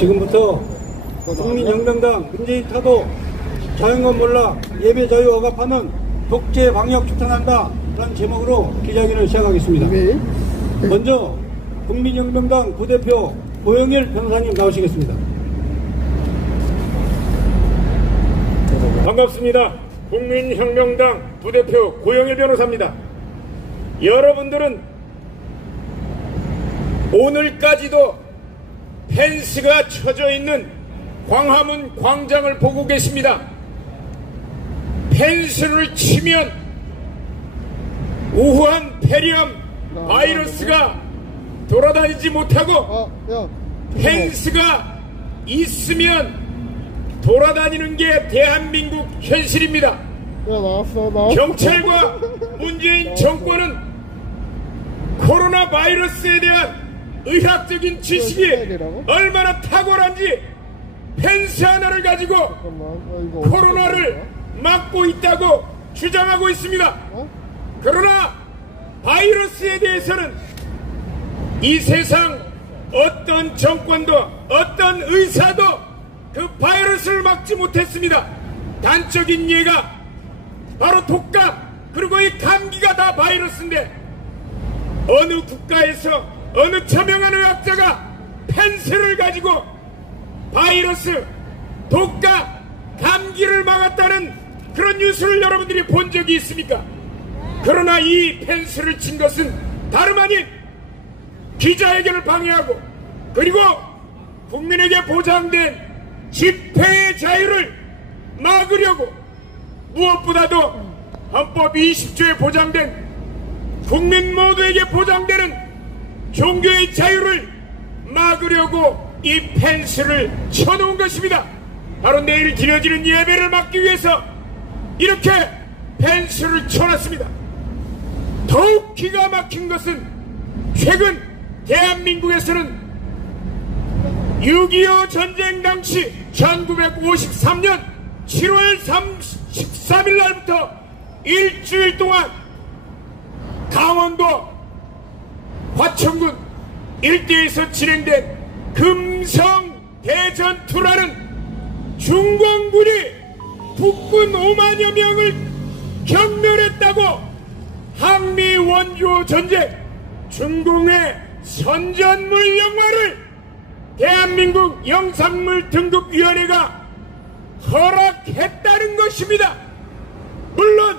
지금부터 국민혁명당 문재인 타도 자유는 몰라 예배 자유 억압하는 독재 방역 규탄한다 라는 제목으로 기자회견을 시작하겠습니다. 먼저 국민혁명당 부대표 고영일 변호사님 나오시겠습니다. 반갑습니다. 국민혁명당 부대표 고영일 변호사입니다. 여러분들은 오늘까지도 펜스가 쳐져 있는 광화문 광장을 보고 계십니다. 펜스를 치면 우한 폐렴 바이러스가 돌아다니지 못하고 펜스가 있으면 돌아다니는 게 대한민국 현실입니다. 경찰과 문재인 정권은 코로나 바이러스에 대한 의학적인 지식이 얼마나 탁월한지 펜스 하나를 가지고 코로나를 막고 있다고 주장하고 있습니다. 그러나 바이러스에 대해서는 이 세상 어떤 정권도 어떤 의사도 그 바이러스를 막지 못했습니다. 단적인 예가 바로 독감 그리고 이 감기가 다 바이러스인데 어느 국가에서 어느 저명한 의학자가 펜스를 가지고 바이러스, 독감, 감기를 막았다는 그런 뉴스를 여러분들이 본 적이 있습니까? 그러나 이 펜스를 친 것은 다름 아닌 기자회견을 방해하고 그리고 국민에게 보장된 집회의 자유를 막으려고 무엇보다도 헌법 20조에 보장된 국민 모두에게 보장되는 종교의 자유를 막으려고 이 펜스를 쳐놓은 것입니다. 바로 내일 드려지는 예배를 막기 위해서 이렇게 펜스를 쳐놨습니다. 더욱 기가 막힌 것은 최근 대한민국에서는 6.25 전쟁 당시 1953년 7월 13일 날부터 일주일 동안 강원도 화천군 일대에서 진행된 금성 대전투라는 중공군이 북군 5만여 명을 경멸했다고 항미 원조 전쟁 중공의 선전물 영화를 대한민국 영상물 등급위원회가 허락했다는 것입니다. 물론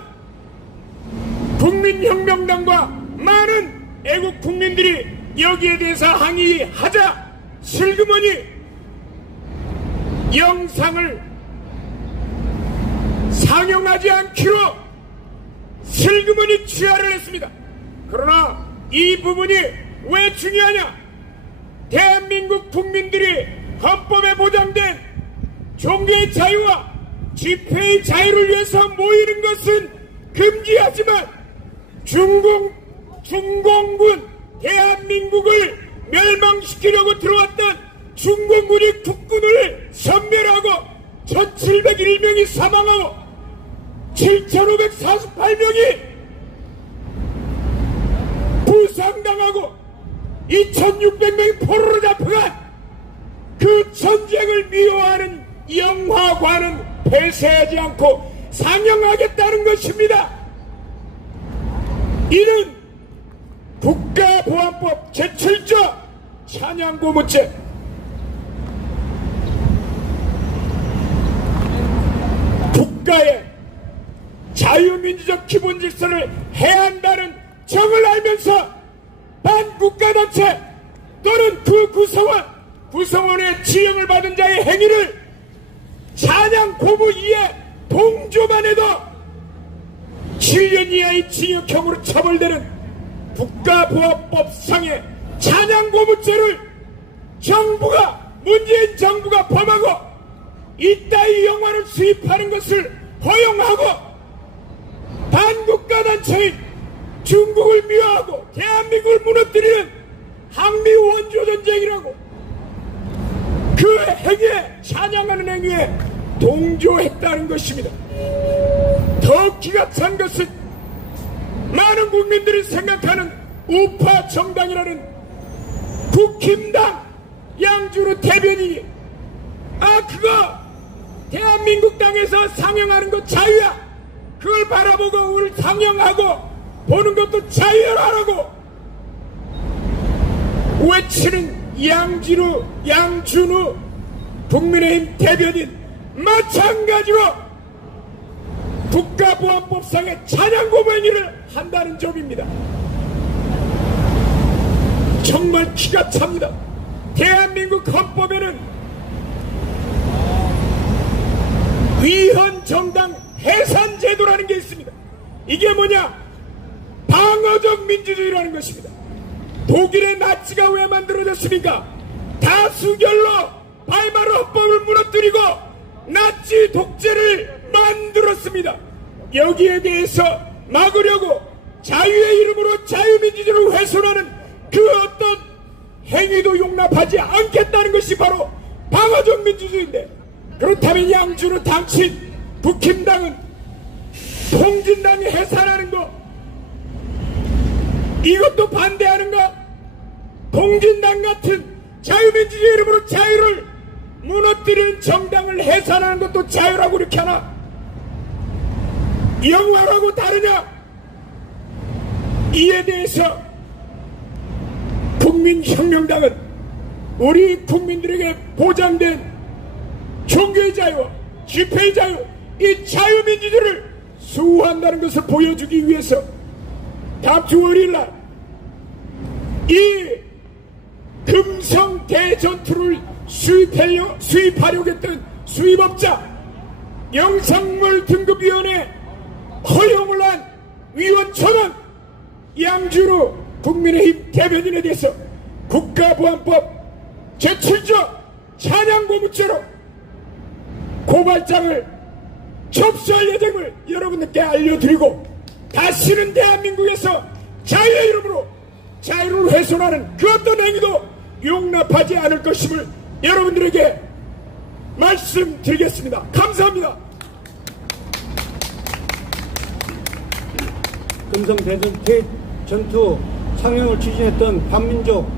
국민혁명당과 많은 애국 국민들이 여기에 대해서 항의하자 슬그머니 영상을 상영하지 않기로 슬그머니 취하를 했습니다. 그러나 이 부분이 왜 중요하냐? 대한민국 국민들이 헌법에 보장된 종교의 자유와 집회의 자유를 위해서 모이는 것은 금지하지만 중공군 대한민국을 멸망시키려고 들어왔던 중공군이 국군을 섬멸하고 1701명이 사망하고 7548명이 부상당하고 2600명이 포로로 잡혀간 그 전쟁을 미워하는 영화관은 폐쇄하지 않고 상영하겠다는 것입니다. 이는 국가보안법 제7조 찬양고무죄 국가의 자유민주적 기본질서를 해한다는 정을 알면서 반국가단체 또는 그 구성원의 지령을 받은 자의 행위를 찬양 고무 이에 동조만 해도 7년 이하의 징역형으로 처벌되는 국가보안법상의 찬양 고무죄를 문재인 정부가 범하고 이따위 영화를 수입하는 것을 허용하고 반국가단체인 중국을 미워하고 대한민국을 무너뜨리는 항미 원조전쟁이라고 그 행위에 찬양하는 행위에 동조했다는 것입니다. 더 기가 찬 것은 많은 국민들이 생각하는 우파 정당이라는 국힘당 양준우 대변인이 그거 대한민국 땅에서 상영하는 거 자유야. 그걸 바라보고 우리 상영하고 보는 것도 자유라고 외치는 양준우 국민의힘 대변인 마찬가지로 국가보안법상의 찬양고문 행위를 한다는 점입니다. 정말 기가 찹니다. 대한민국 헌법에는 위헌 정당 해산 제도라는 게 있습니다. 이게 뭐냐? 방어적 민주주의라는 것입니다. 독일의 나치가 왜 만들어졌습니까? 다수결로 바이마르 헌법을 무너뜨리고 나치 독재를 만들었습니다. 여기에 대해서 막으려고 자유의 이름으로 자유민주주의를 훼손하는 그 어떤 행위도 용납하지 않겠다는 것이 바로 방어적 민주주의인데, 그렇다면 양준우 당신 국힘당은 통진당이 해산하는 거 이것도 반대하는가? 통진당 같은 자유민주주의 이름으로 자유를 무너뜨리는 정당을 해산하는 것도 자유라고 이렇게 하나? 영화라고 다르냐? 이에 대해서 국민혁명당은 우리 국민들에게 보장된 종교의 자유와 집회의 자유, 이 자유민주주의를 수호한다는 것을 보여주기 위해서 다음 주 월요일날 이 금성 대전투를 수입하려고 했던 수입업자 영상물 등급위원회 허용을 한 위원 전원 양준우 국민의힘 대변인에 대해서 국가보안법 제7조 찬양고문죄로 고발장을 접수할 예정을 여러분들께 알려드리고, 다시는 대한민국에서 자유의 이름으로 자유를 훼손하는 그 어떤 행위도 용납하지 않을 것임을 여러분들에게 말씀드리겠습니다. 감사합니다. 금성 대전투 상영을 추진했던 반민족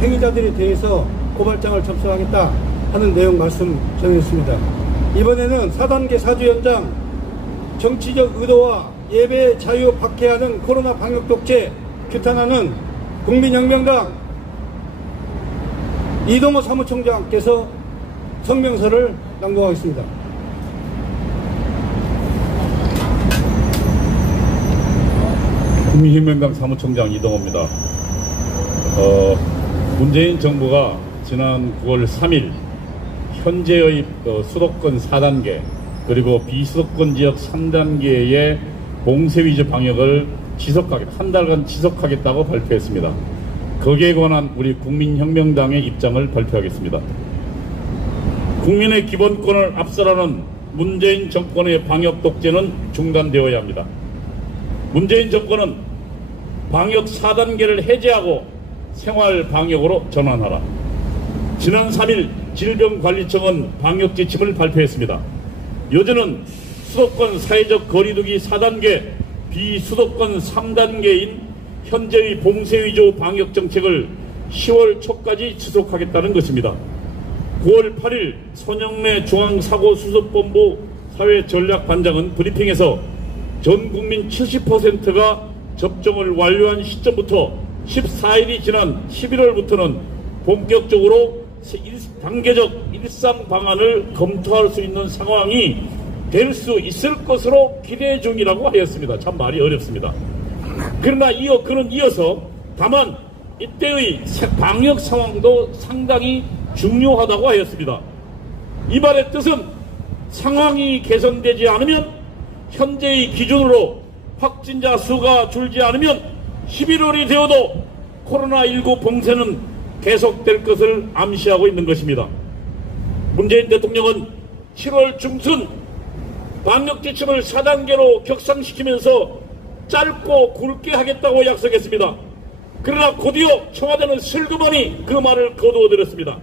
행위자들에 대해서 고발장을 접수하겠다 하는 내용 말씀 전했습니다. 이번에는 4단계 사주 연장, 정치적 의도와 예배 자유 박해하는 코로나 방역 독재 규탄하는 국민혁명당 이동호 사무총장께서 성명서를 낭독하겠습니다. 국민혁명당 사무총장 이동호입니다. 문재인 정부가 지난 9월 3일 현재의 수도권 4단계 그리고 비수도권 지역 3단계의 봉쇄 위주 방역을 한 달간 지속하겠다고 발표했습니다. 거기에 관한 우리 국민혁명당의 입장을 발표하겠습니다. 국민의 기본권을 앞서라는 문재인 정권의 방역 독재는 중단되어야 합니다. 문재인 정권은 방역 4단계를 해제하고 생활 방역으로 전환하라. 지난 3일 질병관리청은 방역 지침을 발표했습니다. 요즘은 수도권 사회적 거리두기 4단계, 비수도권 3단계인 현재의 봉쇄 위주 방역 정책을 10월 초까지 지속하겠다는 것입니다. 9월 8일 손영래 중앙사고수습본부 사회전략반장은 브리핑에서 전 국민 70%가 접종을 완료한 시점부터 14일이 지난 11월부터는 본격적으로 단계적 일상 방안을 검토할 수 있는 상황이 될 수 있을 것으로 기대 중이라고 하였습니다. 참 말이 어렵습니다. 그러나 그는 이어서 다만 이때의 방역 상황도 상당히 중요하다고 하였습니다. 이 말의 뜻은 상황이 개선되지 않으면 현재의 기준으로 확진자 수가 줄지 않으면 11월이 되어도 코로나19 봉쇄는 계속될 것을 암시하고 있는 것입니다. 문재인 대통령은 7월 중순 방역 지침을 4단계로 격상시키면서 짧고 굵게 하겠다고 약속했습니다. 그러나 곧이어 청와대는 슬그머니 그 말을 거두어들였습니다.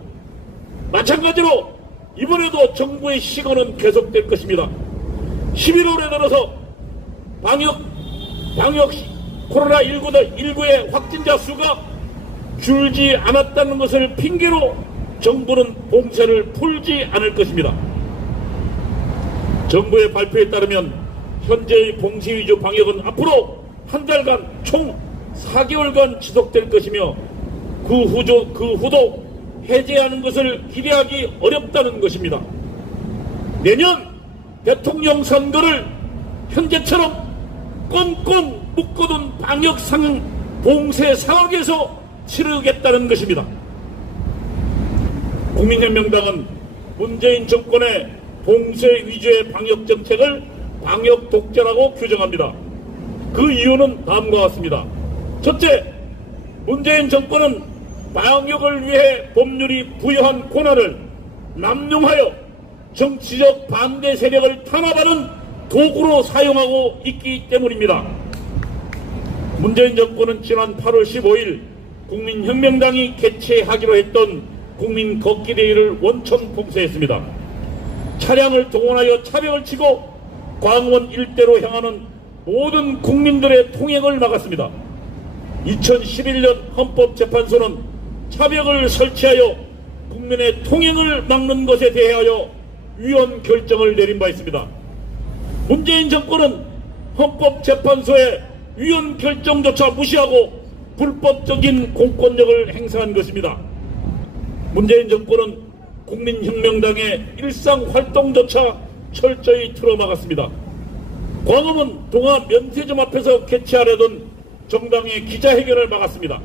마찬가지로 이번에도 정부의 시건은 계속될 것입니다. 11월에 들어서 방역 코로나19의 확진자 수가 줄지 않았다는 것을 핑계로 정부는 봉쇄를 풀지 않을 것입니다. 정부의 발표에 따르면 현재의 봉쇄 위주 방역은 앞으로 한 달간 총 4개월간 지속될 것이며 그 후도 해제하는 것을 기대하기 어렵다는 것입니다. 내년 대통령 선거를 현재처럼 꽁꽁 묶어둔 방역 봉쇄 상황에서 치르겠다는 것입니다. 국민혁명당은 문재인 정권의 봉쇄 위주의 방역 정책을 방역 독재라고 규정합니다. 그 이유는 다음과 같습니다. 첫째, 문재인 정권은 방역을 위해 법률이 부여한 권한을 남용하여 정치적 반대 세력을 탄압하는 도구로 사용하고 있기 때문입니다. 문재인 정권은 지난 8월 15일 국민혁명당이 개최하기로 했던 국민 걷기 대회를 원천 봉쇄했습니다. 차량을 동원하여 차벽을 치고 광화문 일대로 향하는 모든 국민들의 통행을 막았습니다. 2011년 헌법재판소는 차벽을 설치하여 국민의 통행을 막는 것에 대하여 위헌 결정을 내린 바 있습니다. 문재인 정권은 헌법재판소의 위헌 결정조차 무시하고 불법적인 공권력을 행사한 것입니다. 문재인 정권은 국민혁명당의 일상활동조차 철저히 틀어막았습니다. 광화문 동아면세점 앞에서 개최하려던 정당의 기자회견을 막았습니다.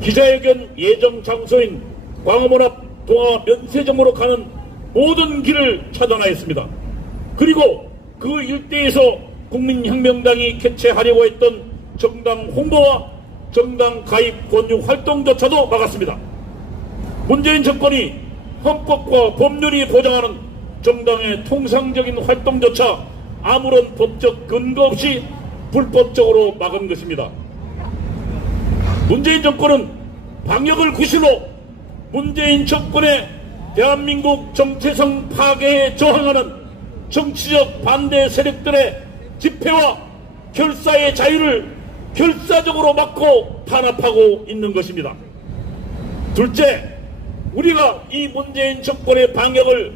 기자회견 예정 장소인 광화문 앞 동아면세점으로 가는 모든 길을 차단하였습니다. 그리고 그 일대에서 국민혁명당이 개최하려고 했던 정당 홍보와 정당 가입 권유 활동조차도 막았습니다. 문재인 정권이 헌법과 법률이 보장하는 정당의 통상적인 활동조차 아무런 법적 근거 없이 불법적으로 막은 것입니다. 문재인 정권은 방역을 구실로 문재인 정권의 대한민국 정체성 파괴에 저항하는 정치적 반대 세력들의 집회와 결사의 자유를 결사적으로 막고 탄압하고 있는 것입니다. 둘째, 우리가 이 문재인 정권의 방역을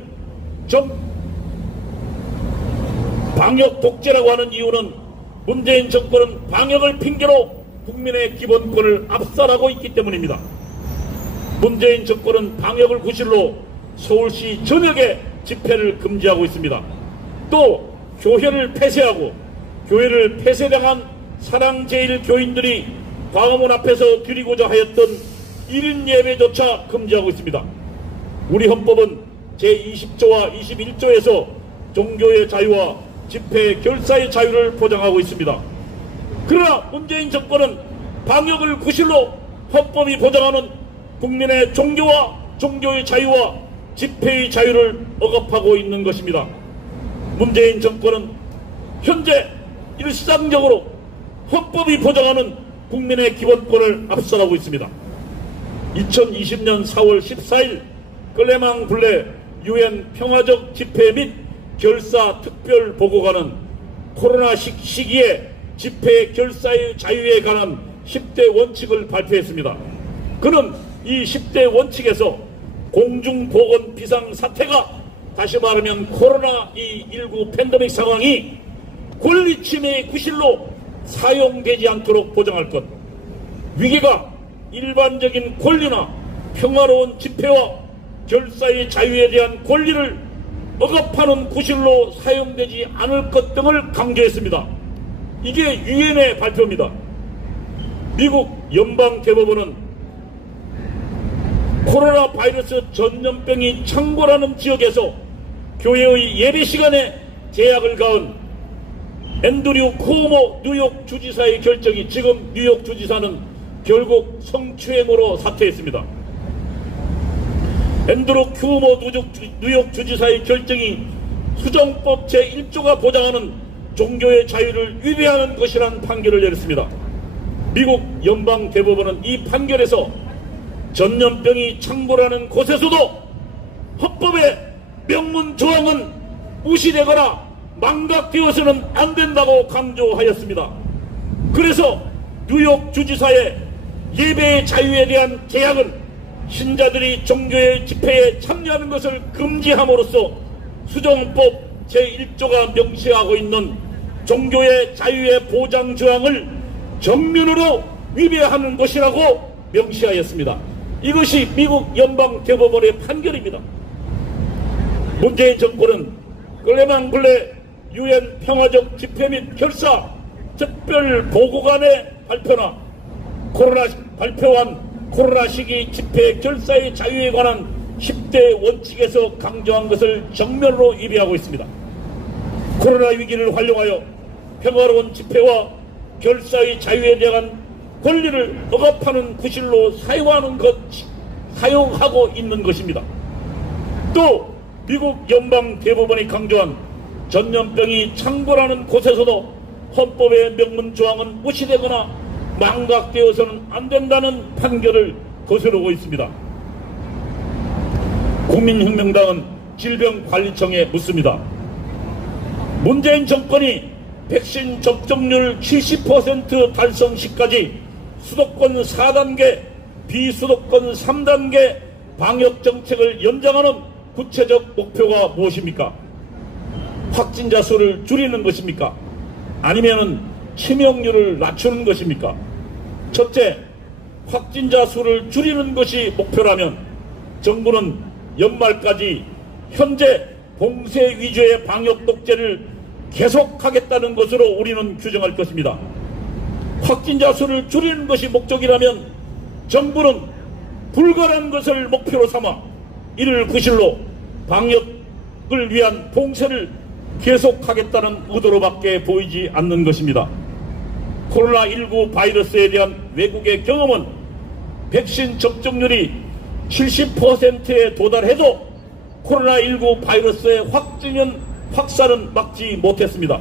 방역 독재라고 하는 이유는 문재인 정권은 방역을 핑계로 국민의 기본권을 압살하고 있기 때문입니다. 문재인 정권은 방역을 구실로 서울시 전역에 집회를 금지하고 있습니다. 또 교회를 폐쇄하고 교회를 폐쇄당한 사랑제일교인들이 광화문 앞에서 드리고자 하였던 1인 예배조차 금지하고 있습니다. 우리 헌법은 제20조와 21조에서 종교의 자유와 집회 결사의 자유를 보장하고 있습니다. 그러나 문재인 정권은 방역을 구실로 헌법이 보장하는 국민의 종교와 종교의 자유와 집회의 자유를 억압하고 있는 것입니다. 문재인 정권은 현재 일상적으로 헌법이 보장하는 국민의 기본권을 압살하고 있습니다. 2020년 4월 14일 클레망 블레 유엔 평화적 집회 및 결사 특별 보고관은 코로나 시기에 집회 결사의 자유에 관한 10대 원칙을 발표했습니다. 그는 이 10대 원칙에서 공중보건 비상사태가, 다시 말하면 코로나19 팬데믹 상황이 권리 침해의 구실로 사용되지 않도록 보장할 것, 위기가 일반적인 권리나 평화로운 집회와 결사의 자유에 대한 권리를 억압하는 구실로 사용되지 않을 것 등을 강조했습니다. 이게 유엔의 발표입니다. 미국 연방대법원은 코로나 바이러스 전염병이 창궐하는 지역에서 교회의 예배 시간에 제약을 가한 앤드류 쿠오모 뉴욕 주지사의 결정이, 지금 뉴욕 주지사는 결국 성추행으로 사퇴했습니다. 앤드류 쿠오모 뉴욕 주지사의 결정이 수정법 제1조가 보장하는 종교의 자유를 위배하는 것이라는 판결을 내렸습니다. 미국 연방대법원은 이 판결에서 전염병이 창궐하는 곳에서도 헌법의 명문 조항은 무시되거나 망각되어서는 안 된다고 강조하였습니다. 그래서 뉴욕 주지사의 예배의 자유에 대한 제약은 신자들이 종교의 집회에 참여하는 것을 금지함으로써 수정법 제1조가 명시하고 있는 종교의 자유의 보장 조항을 정면으로 위배하는 것이라고 명시하였습니다. 이것이 미국 연방대법원의 판결입니다. 문재인 정권은 근래만 근래 유엔 평화적 집회 및 결사 특별보고관의 발표나 발표한 코로나 시기 집회 결사의 자유에 관한 10대 원칙에서 강조한 것을 정면으로 위배하고 있습니다. 코로나 위기를 활용하여 평화로운 집회와 결사의 자유에 대한 권리를 억압하는 구실로 사용하고 있는 것입니다. 또 미국 연방대법원이 강조한 전염병이 창궐하는 곳에서도 헌법의 명문 조항은 무시되거나 망각되어서는 안 된다는 판결을 거스르고 있습니다. 국민혁명당은 질병관리청에 묻습니다. 문재인 정권이 백신 접종률 70% 달성 시까지 수도권 4단계, 비수도권 3단계 방역정책을 연장하는 구체적 목표가 무엇입니까? 확진자 수를 줄이는 것입니까? 아니면 치명률을 낮추는 것입니까? 첫째, 확진자 수를 줄이는 것이 목표라면 정부는 연말까지 현재 봉쇄 위주의 방역 독재를 계속하겠다는 것으로 우리는 규정할 것입니다. 확진자 수를 줄이는 것이 목적이라면 정부는 불가능한 것을 목표로 삼아 이를 구실로 방역을 위한 봉쇄를 계속하겠다는 의도로밖에 보이지 않는 것입니다. 코로나19 바이러스에 대한 외국의 경험은 백신 접종률이 70%에 도달해도 코로나19 바이러스의 확산은 막지 못했습니다.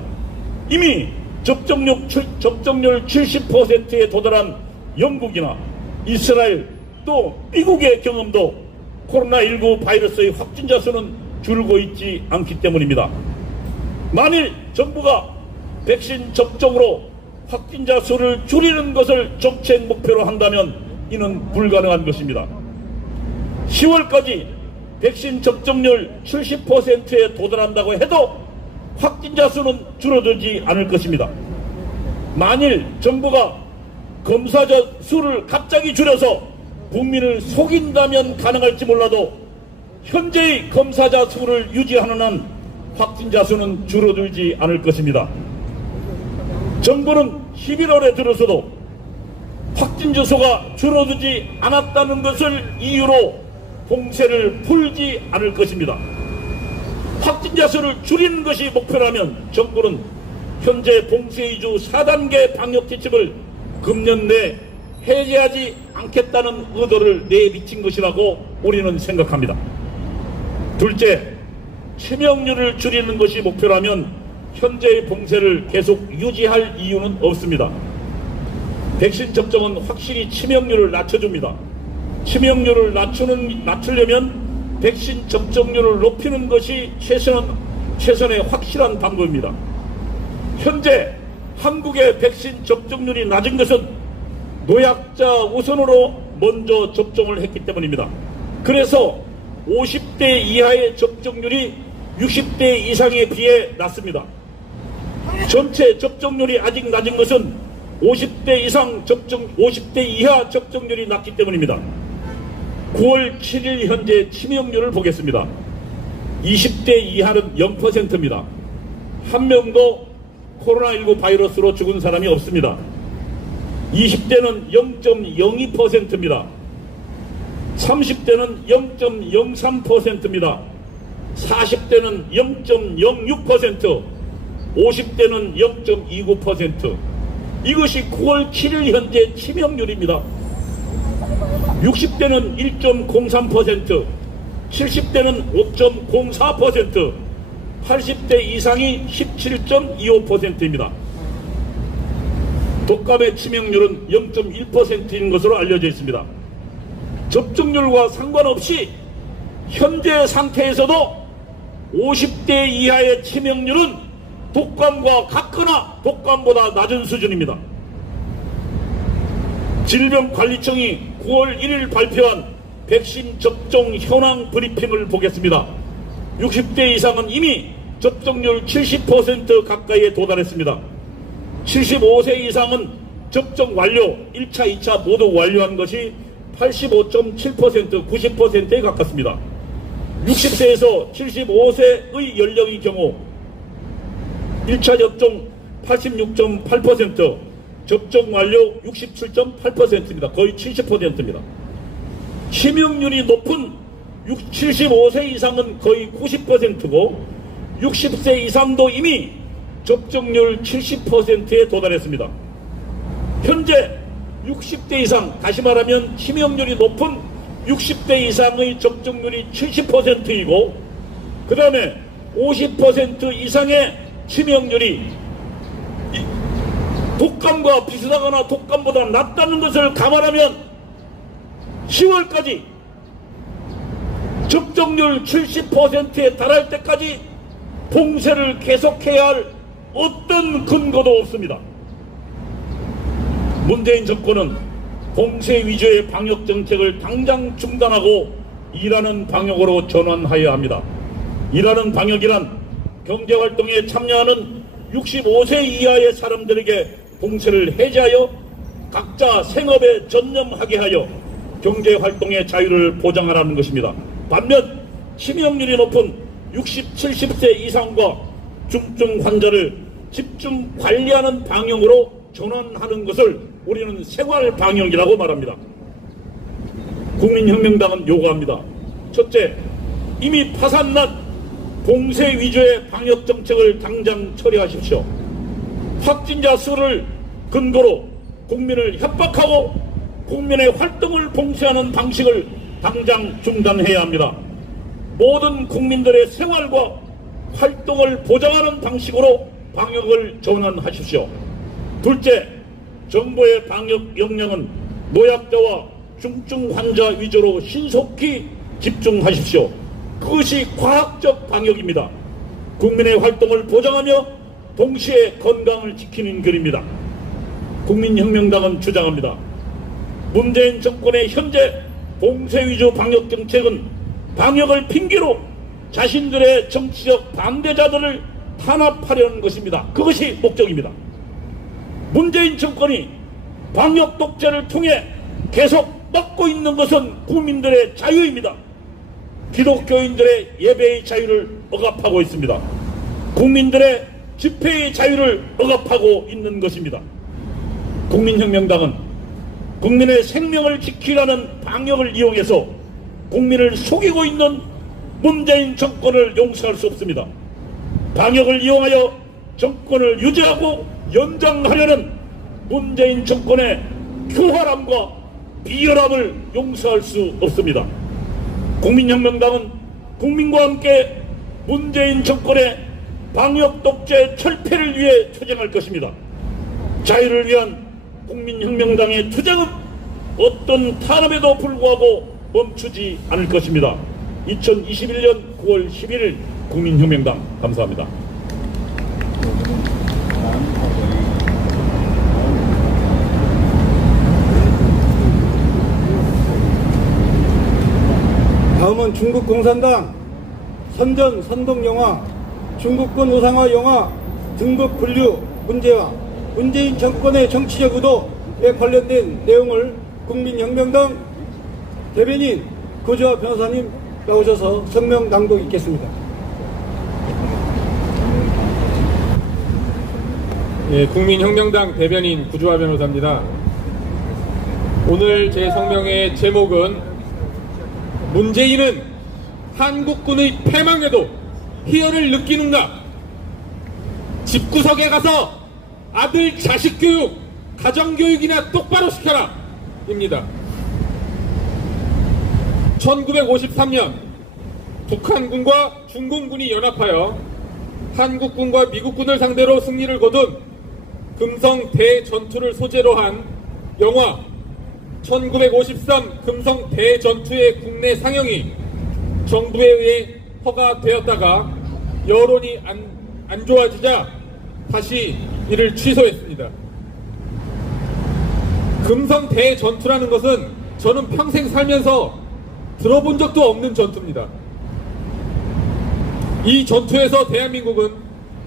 이미 접종률 70%에 도달한 영국이나 이스라엘 또 미국의 경험도 코로나19 바이러스의 확진자 수는 줄고 있지 않기 때문입니다. 만일 정부가 백신 접종으로 확진자 수를 줄이는 것을 정책 목표로 한다면 이는 불가능한 것입니다. 10월까지 백신 접종률 70%에 도달한다고 해도 확진자 수는 줄어들지 않을 것입니다. 만일 정부가 검사자 수를 갑자기 줄여서 국민을 속인다면 가능할지 몰라도 현재의 검사자 수를 유지하는 한 확진자 수는 줄어들지 않을 것입니다. 정부는 11월에 들어서도 확진자 수가 줄어들지 않았다는 것을 이유로 봉쇄를 풀지 않을 것입니다. 확진자 수를 줄이는 것이 목표라면 정부는 현재 봉쇄 위주 4단계 방역 지침을 금년 내 해제하지 않겠다는 의도를 내비친 것이라고 우리는 생각합니다. 둘째, 치명률을 줄이는 것이 목표라면 현재의 봉쇄를 계속 유지할 이유는 없습니다. 백신 접종은 확실히 치명률을 낮춰줍니다. 치명률을 낮추려면 백신 접종률을 높이는 것이 최선의 확실한 방법입니다. 현재 한국의 백신 접종률이 낮은 것은 노약자 우선으로 먼저 접종을 했기 때문입니다. 그래서 50대 이하의 접종률이 60대 이상에 비해 낮습니다. 전체 접종률이 아직 낮은 것은 50대 이하 접종률이 낮기 때문입니다. 9월 7일 현재 치명률을 보겠습니다. 20대 이하는 0%입니다. 한 명도 코로나19 바이러스로 죽은 사람이 없습니다. 20대는 0.02%입니다. 30대는 0.03%입니다. 40대는 0.06%, 50대는 0.29%. 이것이 9월 7일 현재 치명률입니다. 60대는 1.03%, 70대는 5.04%, 80대 이상이 17.25%입니다. 독감의 치명률은 0.1%인 것으로 알려져 있습니다. 접종률과 상관없이 현재 상태에서도 50대 이하의 치명률은 독감과 같거나 독감보다 낮은 수준입니다. 질병관리청이 9월 1일 발표한 백신 접종 현황 브리핑을 보겠습니다. 60대 이상은 이미 접종률 70% 가까이에 도달했습니다. 75세 이상은 접종 완료, 1차, 2차 모두 완료한 것이 85.7%, 90%에 가깝습니다. 60세에서 75세의 연령의 경우 1차 접종 86.8%, 접종 완료 67.8%입니다. 거의 70%입니다. 치명률이 높은 75세 이상은 거의 90%고 60세 이상도 이미 접종률 70%에 도달했습니다. 현재 60대 이상, 다시 말하면 치명률이 높은 60대 이상의 접종률이 70%이고 그 다음에 50% 이상의 치명률이 독감과 비슷하거나 독감보다 낫다는 것을 감안하면 10월까지 접종률 70%에 달할 때까지 봉쇄를 계속해야 할 어떤 근거도 없습니다. 문재인 정권은 봉쇄 위주의 방역 정책을 당장 중단하고 일하는 방역으로 전환하여야 합니다. 일하는 방역이란 경제활동에 참여하는 65세 이하의 사람들에게 봉쇄를 해제하여 각자 생업에 전념하게 하여 경제활동의 자유를 보장하라는 것입니다. 반면 치명률이 높은 60, 70세 이상과 중증 환자를 집중 관리하는 방역으로 전환하는 것을 우리는 생활방역이라고 말합니다. 국민혁명당은 요구합니다. 첫째, 이미 파산난 봉쇄 위주의 방역정책을 당장 처리하십시오. 확진자 수를 근거로 국민을 협박하고 국민의 활동을 봉쇄하는 방식을 당장 중단해야 합니다. 모든 국민들의 생활과 활동을 보장하는 방식으로 방역을 전환하십시오. 둘째, 정부의 방역 역량은 노약자와 중증 환자 위주로 신속히 집중하십시오. 그것이 과학적 방역입니다. 국민의 활동을 보장하며 동시에 건강을 지키는 길입니다. 국민혁명당은 주장합니다. 문재인 정권의 현재 봉쇄 위주 방역 정책은 방역을 핑계로 자신들의 정치적 반대자들을 탄압하려는 것입니다. 그것이 목적입니다. 문재인 정권이 방역 독재를 통해 계속 막고 있는 것은 국민들의 자유입니다. 기독교인들의 예배의 자유를 억압하고 있습니다. 국민들의 집회의 자유를 억압하고 있는 것입니다. 국민혁명당은 국민의 생명을 지키라는 방역을 이용해서 국민을 속이고 있는 문재인 정권을 용서할 수 없습니다. 방역을 이용하여 정권을 유지하고 연장하려는 문재인 정권의 교활함과 비열함을 용서할 수 없습니다. 국민혁명당은 국민과 함께 문재인 정권의 방역 독재 철폐를 위해 투쟁할 것입니다. 자유를 위한 국민혁명당의 투쟁은 어떤 탄압에도 불구하고 멈추지 않을 것입니다. 2021년 9월 11일 국민혁명당 감사합니다. 다음은 중국 공산당 선전 선동 영화 중국군 우상화 영화 등급 분류 문제와 문재인 정권의 정치적 의도에 관련된 내용을 국민혁명당 대변인 구주화 변호사님 나오셔서 성명 낭독 있겠습니다. 예, 국민혁명당 대변인 구주화 변호사입니다. 오늘 제 성명의 제목은 문재인은 한국군의 패망에도 희열을 느끼는가? 집구석에 가서 아들 자식 교육, 가정교육이나 똑바로 시켜라! 입니다. 1953년 북한군과 중공군이 연합하여 한국군과 미국군을 상대로 승리를 거둔 금성 대전투를 소재로 한 영화 1953 금성 대전투의 국내 상영이 정부에 의해 허가되었다가 여론이 안 좋아지자 다시 이를 취소했습니다. 금성 대전투라는 것은 저는 평생 살면서 들어본 적도 없는 전투입니다. 이 전투에서 대한민국은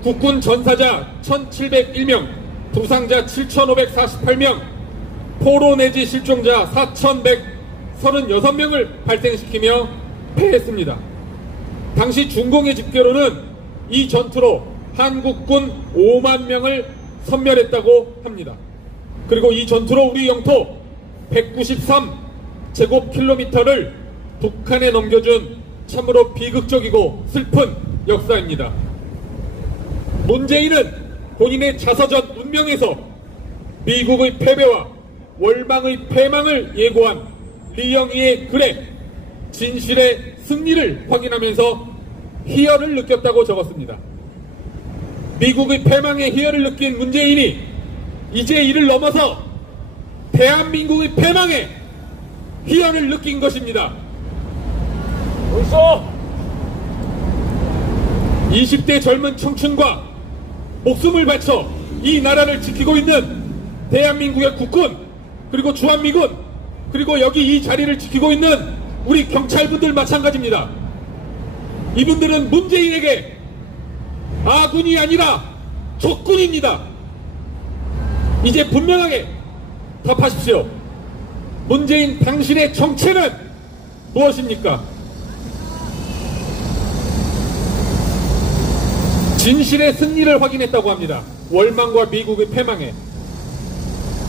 국군 전사자 1701명, 부상자 7548명, 포로 내지 실종자 4136명을 발생시키며 패했습니다. 당시 중공의 집계로는 이 전투로 한국군 5만 명을 섬멸했다고 합니다. 그리고 이 전투로 우리 영토 193제곱킬로미터를 북한에 넘겨준 참으로 비극적이고 슬픈 역사입니다. 문재인은 본인의 자서전 운명에서 미국의 패배와 월망의 패망을 예고한 리영이의 글에 진실의 승리를 확인하면서 희열을 느꼈다고 적었습니다. 미국의 패망에 희열을 느낀 문재인이 이제 이를 넘어서 대한민국의 패망에 희열을 느낀 것입니다. 벌써 20대 젊은 청춘과 목숨을 바쳐 이 나라를 지키고 있는 대한민국의 국군, 그리고 주한미군, 그리고 여기 이 자리를 지키고 있는 우리 경찰분들 마찬가지입니다. 이분들은 문재인에게 아군이 아니라 적군입니다. 이제 분명하게 답하십시오. 문재인 당신의 정체는 무엇입니까? 진실의 승리를 확인했다고 합니다. 월망과 미국의 패망에.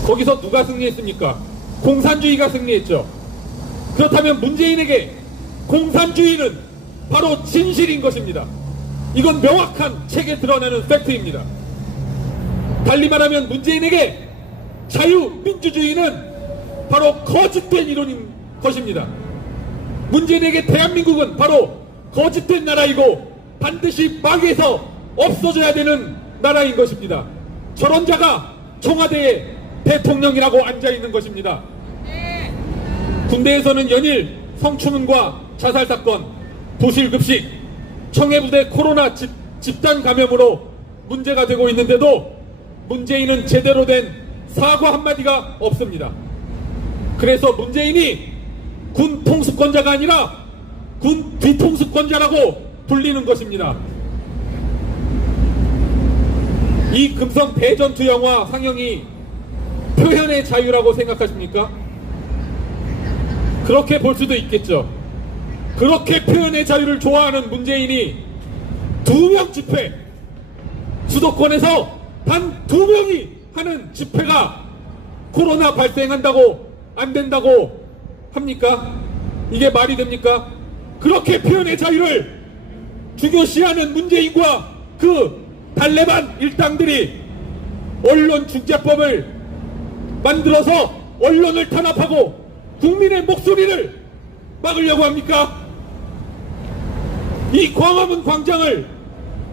거기서 누가 승리했습니까? 공산주의가 승리했죠. 그렇다면 문재인에게 공산주의는 바로 진실인 것입니다. 이건 명확한 책에 드러나는 팩트입니다. 달리 말하면 문재인에게 자유민주주의는 바로 거짓된 이론인 것입니다. 문재인에게 대한민국은 바로 거짓된 나라이고 반드시 망해서 없어져야 되는 나라인 것입니다. 저런 자가 청와대에 대통령이라고 앉아있는 것입니다. 군대에서는 연일 성추문과 자살사건, 부실급식, 청해부대 코로나 집단 감염으로 문제가 되고 있는데도 문재인은 제대로 된 사과 한마디가 없습니다. 그래서 문재인이 군 통수권자가 아니라 군 뒤통수권자라고 불리는 것입니다. 이 금성 대전투 영화 상영이 표현의 자유라고 생각하십니까? 그렇게 볼 수도 있겠죠. 그렇게 표현의 자유를 좋아하는 문재인이 2명 집회, 수도권에서 단 2명이 하는 집회가 코로나 발생한다고 안 된다고 합니까? 이게 말이 됩니까? 그렇게 표현의 자유를 중요시하는 문재인과 그 달레반 일당들이 언론중재법을 만들어서 언론을 탄압하고 국민의 목소리를 막으려고 합니까? 이 광화문 광장을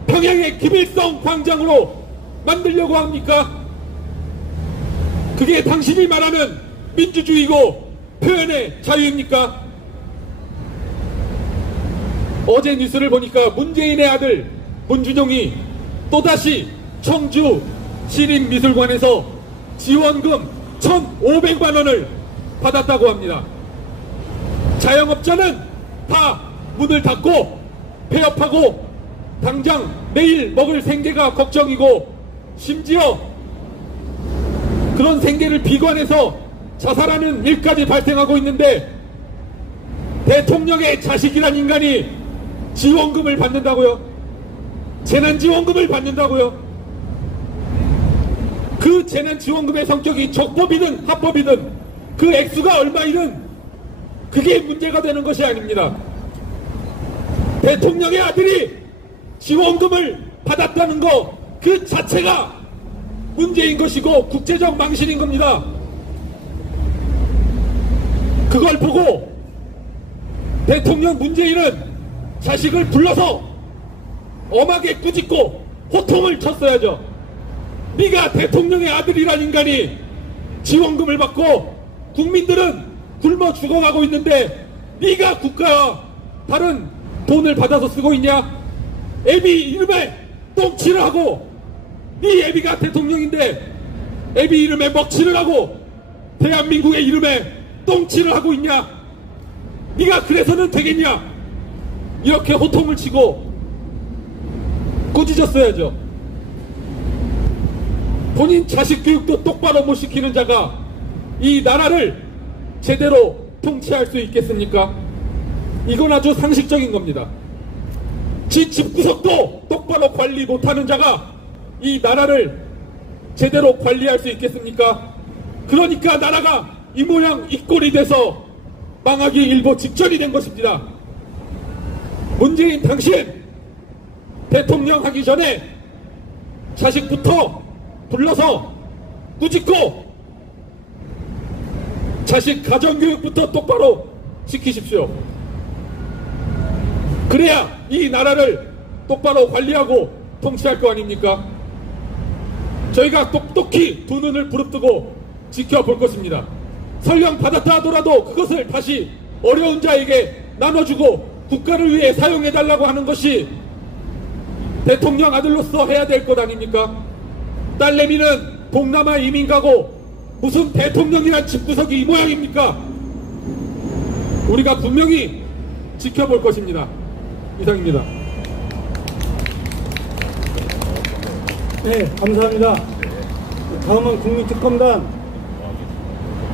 평양의 김일성 광장으로 만들려고 합니까? 그게 당신이 말하는 민주주의고 표현의 자유입니까? 어제 뉴스를 보니까 문재인의 아들 문준용이 또다시 청주 시립미술관에서 지원금 1,500만 원을 받았다고 합니다. 자영업자는 다 문을 닫고 폐업하고 당장 내일 먹을 생계가 걱정이고 심지어 그런 생계를 비관해서 자살하는 일까지 발생하고 있는데 대통령의 자식이란 인간이 지원금을 받는다고요? 재난지원금을 받는다고요? 그 재난지원금의 성격이 적법이든 합법이든 그 액수가 얼마이든 그게 문제가 되는 것이 아닙니다. 대통령의 아들이 지원금을 받았다는 거 그 자체가 문제인 것이고 국제적 망신인 겁니다. 그걸 보고 대통령 문재인은 자식을 불러서 엄하게 꾸짖고 호통을 쳤어야죠. 네가 대통령의 아들이란 인간이 지원금을 받고 국민들은 굶어 죽어가고 있는데 네가 국가와 다른 돈을 받아서 쓰고 있냐? 애비 이름에 똥칠을 하고 네 애비가 대통령인데 애비 이름에 먹칠을 하고 대한민국의 이름에 똥칠을 하고 있냐? 네가 그래서는 되겠냐? 이렇게 호통을 치고 꾸짖었어야죠. 본인 자식 교육도 똑바로 못 시키는 자가 이 나라를 제대로 통치할 수 있겠습니까? 이건 아주 상식적인 겁니다. 지 집구석도 똑바로 관리 못하는 자가 이 나라를 제대로 관리할 수 있겠습니까? 그러니까 나라가 이 모양 이 꼴이 돼서 망하기 일보 직전이 된 것입니다. 문재인 당신 대통령 하기 전에 자식부터 불러서 꾸짖고 자식 가정교육부터 똑바로 시키십시오. 그래야 이 나라를 똑바로 관리하고 통치할 거 아닙니까? 저희가 똑똑히 두 눈을 부릅뜨고 지켜볼 것입니다. 설령 받았다 하더라도 그것을 다시 어려운 자에게 나눠주고 국가를 위해 사용해달라고 하는 것이 대통령 아들로서 해야 될 것 아닙니까? 딸내미는 동남아 이민 가고 무슨 대통령이란 집구석이 이 모양입니까? 우리가 분명히 지켜볼 것입니다. 이상입니다. 네, 감사합니다. 다음은 국민특검단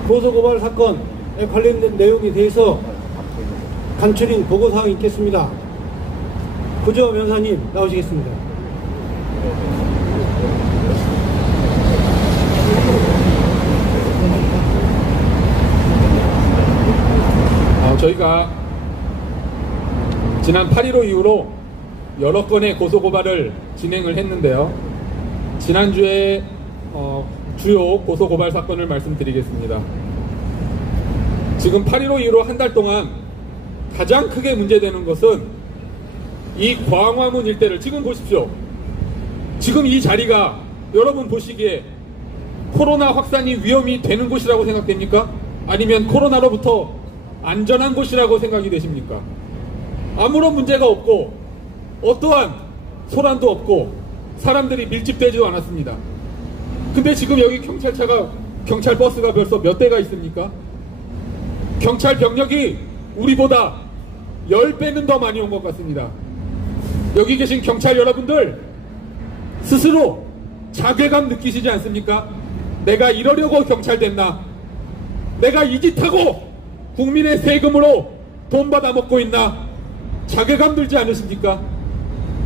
고소고발 사건에 관련된 내용에 대해서 간추린 보고사항이 있겠습니다. 구조 변사님 나오시겠습니다. 저희가 지난 8.15 이후로 여러 건의 고소고발을 진행을 했는데요. 지난주에 주요 고소고발 사건을 말씀드리겠습니다. 지금 8.15 이후로 한 달 동안 가장 크게 문제되는 것은 이 광화문 일대를 지금 보십시오. 지금 이 자리가 여러분 보시기에 코로나 확산이 위험이 되는 곳이라고 생각됩니까? 아니면 코로나로부터 안전한 곳이라고 생각이 되십니까? 아무런 문제가 없고 어떠한 소란도 없고 사람들이 밀집되지도 않았습니다. 근데 지금 여기 경찰 버스가 벌써 몇 대가 있습니까? 경찰 병력이 우리보다 10배는 더 많이 온 것 같습니다. 여기 계신 경찰 여러분들 스스로 자괴감 느끼시지 않습니까? 내가 이러려고 경찰 됐나? 내가 이 짓하고 국민의 세금으로 돈 받아 먹고 있나? 자괴감 들지 않으십니까?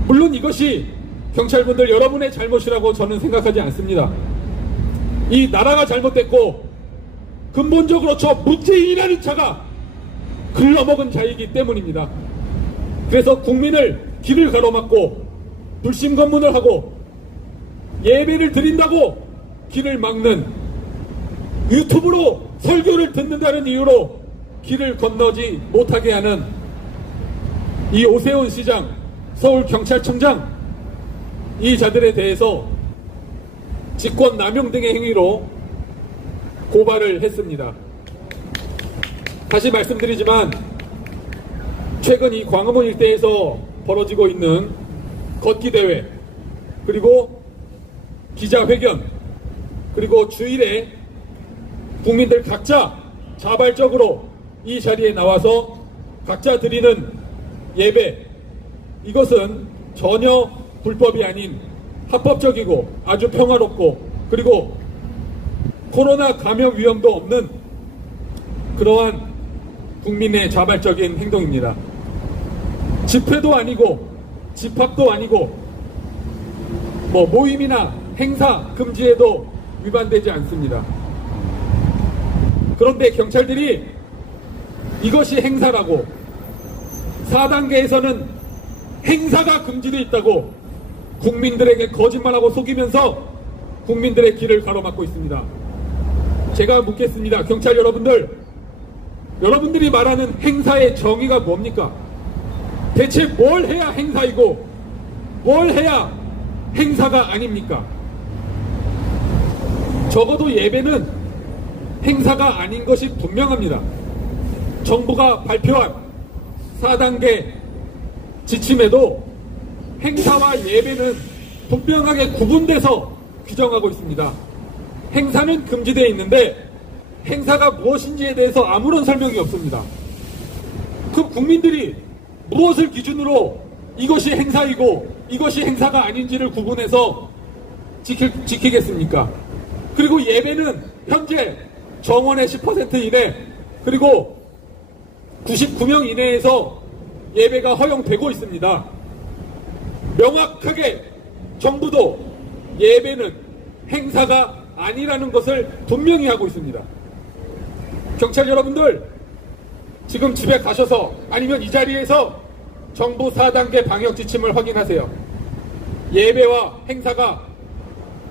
물론 이것이 경찰분들 여러분의 잘못이라고 저는 생각하지 않습니다. 이 나라가 잘못됐고 근본적으로 저 문재인이라는 자가 글러먹은 자이기 때문입니다. 그래서 국민을 길을 가로막고 불심검문을 하고 예배를 드린다고 길을 막는, 유튜브로 설교를 듣는다는 이유로 길을 건너지 못하게 하는 이 오세훈 시장, 서울경찰청장, 이 자들에 대해서 직권남용 등의 행위로 고발을 했습니다. 다시 말씀드리지만 최근 이 광화문 일대에서 벌어지고 있는 걷기대회, 그리고 기자회견, 그리고 주일에 국민들 각자 자발적으로 이 자리에 나와서 각자 드리는 예배, 이것은 전혀 불법이 아닌 합법적이고 아주 평화롭고 그리고 코로나 감염 위험도 없는 그러한 국민의 자발적인 행동입니다. 집회도 아니고 집합도 아니고 뭐 모임이나 행사 금지에도 위반되지 않습니다. 그런데 경찰들이 이것이 행사라고, 4단계에서는 행사가 금지되어 있다고 국민들에게 거짓말하고 속이면서 국민들의 길을 가로막고 있습니다. 제가 묻겠습니다. 경찰 여러분들, 여러분들이 말하는 행사의 정의가 뭡니까? 대체 뭘 해야 행사이고 뭘 해야 행사가 아닙니까? 적어도 예배는 행사가 아닌 것이 분명합니다. 정부가 발표한 4단계 지침에도 행사와 예배는 분명하게 구분돼서 규정하고 있습니다. 행사는 금지되어 있는데 행사가 무엇인지에 대해서 아무런 설명이 없습니다. 그럼 국민들이 무엇을 기준으로 이것이 행사이고 이것이 행사가 아닌지를 구분해서 지키겠습니까? 그리고 예배는 현재 정원의 10% 이내, 그리고 99명 이내에서 예배가 허용되고 있습니다. 명확하게 정부도 예배는 행사가 아니라는 것을 분명히 하고 있습니다. 경찰 여러분들, 지금 집에 가셔서 아니면 이 자리에서 정부 4단계 방역 지침을 확인하세요. 예배와 행사가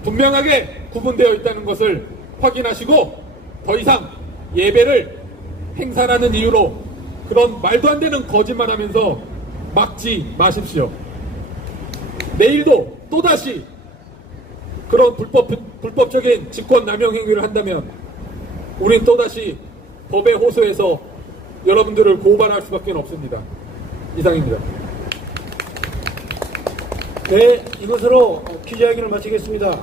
분명하게 구분되어 있다는 것을 확인하시고 더 이상 예배를 행사라는 이유로 그런 말도 안 되는 거짓말하면서 막지 마십시오. 내일도 또다시 그런 불법적인 직권남용 행위를 한다면 우린 또다시 법에 호소해서 여러분들을 고발할 수밖에 없습니다. 이상입니다. 네, 이것으로 기자회견을 마치겠습니다.